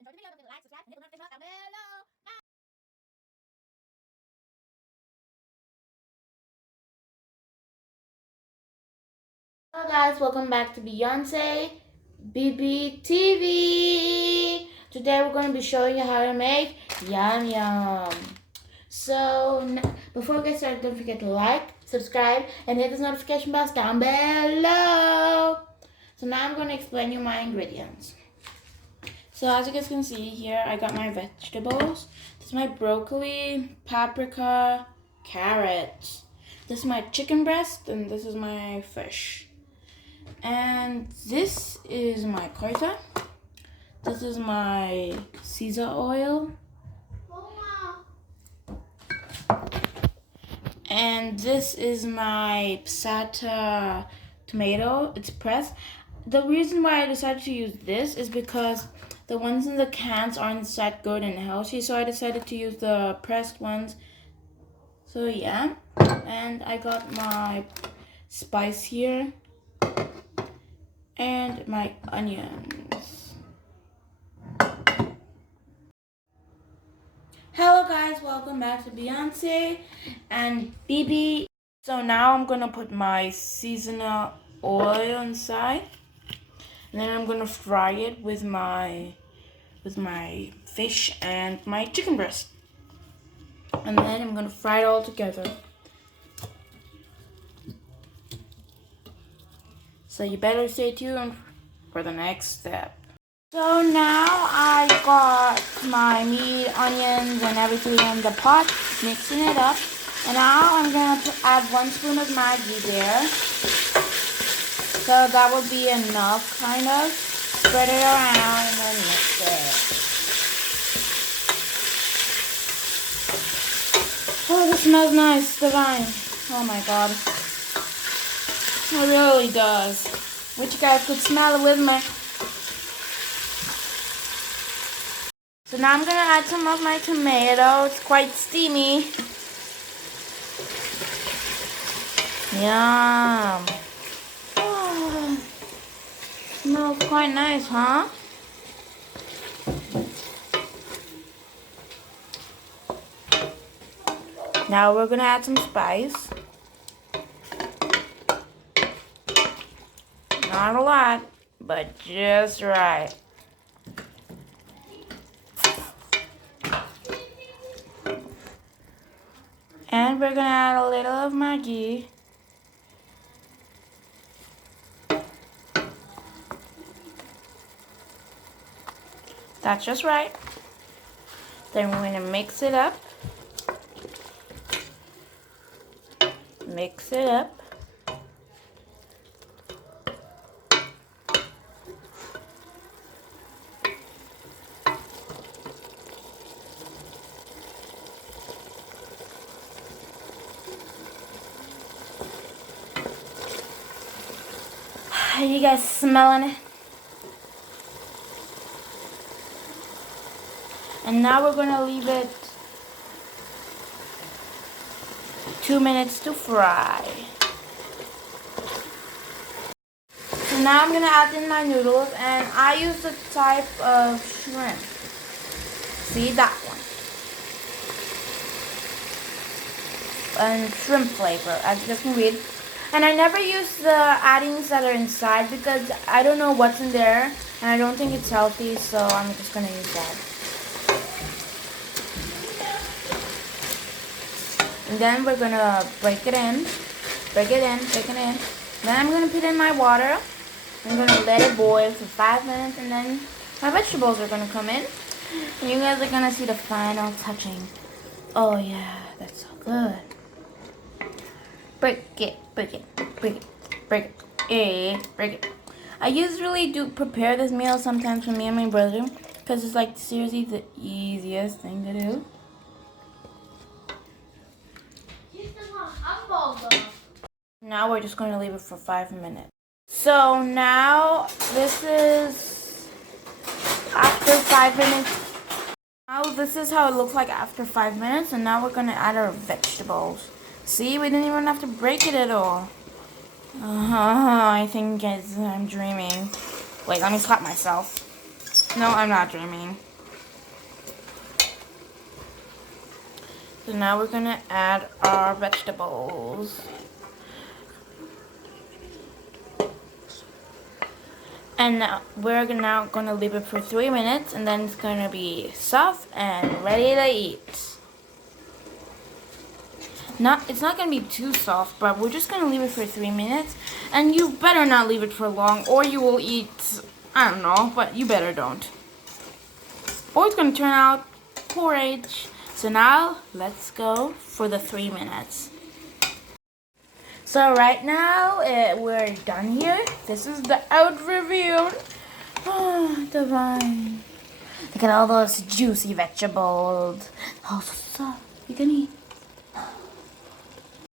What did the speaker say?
enjoy the video, don't forget to like, subscribe, and hit the notification bell down below. Bye. Hello guys, welcome back to Beyonce BBTV. Today we're going to be showing you how to make yum yum. So before we get started, don't forget to like, subscribe, and hit those notification bells down below. So now I'm going to explain you my ingredients. So as you guys can see here, I got my vegetables. This is my broccoli, paprika, carrots. This is my chicken breast, and this is my fish. And this is my koita. This is my Caesar oil. And this is my passata tomato. It's pressed. The reason why I decided to use this is because the ones in the cans aren't that good and healthy, so I decided to use the pressed ones. So yeah, and I got my spice here and my onions. Hello guys, welcome back to Beyonce and BB. So now I'm gonna put my seasonal oil inside, and then I'm gonna fry it with my fish and my chicken breast, and then I'm gonna fry it all together. So you better stay tuned for the next step. So now I got my meat, onions, and everything in the pot, mixing it up. And now I'm going to add 1 spoon of maggi there. So that will be enough, kind of. Spread it around and then mix it. Oh, this smells nice, divine. Oh my god. It really does. Wish you guys could smell it with me. So now I'm going to add some of my tomato. It's quite steamy. Yum. Oh, smells quite nice, huh? Now we're going to add some spice. Not a lot, but just right. And we're going to add a little of maggi. That's just right. Then we're going to mix it up. Mix it up. Are you guys smelling it? And now we're going to leave it 2 minutes to fry. So now I'm going to add in my noodles, and I use the type of shrimp. See that one? And shrimp flavor, as you guys can read. And I never use the addings that are inside because I don't know what's in there, and I don't think it's healthy, so I'm just going to use that. And then we're going to break it in. Then I'm going to put in my water. I'm going to let it boil for 5 minutes, and then my vegetables are going to come in. And you guys are going to see the final touching. Oh yeah, that's so good. Break it. I usually do prepare this meal sometimes for me and my brother because it's like seriously the easiest thing to do. Now we're just going to leave it for 5 minutes. So now this is after 5 minutes. Now this is how it looks like after 5 minutes, and now we're going to add our vegetables. See, we didn't even have to break it at all. I think I'm dreaming. Wait, let me slap myself. No, I'm not dreaming. So now we're gonna add our vegetables. And now we're now gonna leave it for 3 minutes, and then it's gonna be soft and ready to eat. It's not gonna be too soft, but we're just gonna leave it for 3 minutes. And you better not leave it for long, or you will eat, I don't know, but you better don't. Or it's gonna turn out porridge. So now let's go for the 3 minutes. So right now we're done here. This is the out review. Oh, divine. Look at all those juicy vegetables. Oh, so soft. You can eat.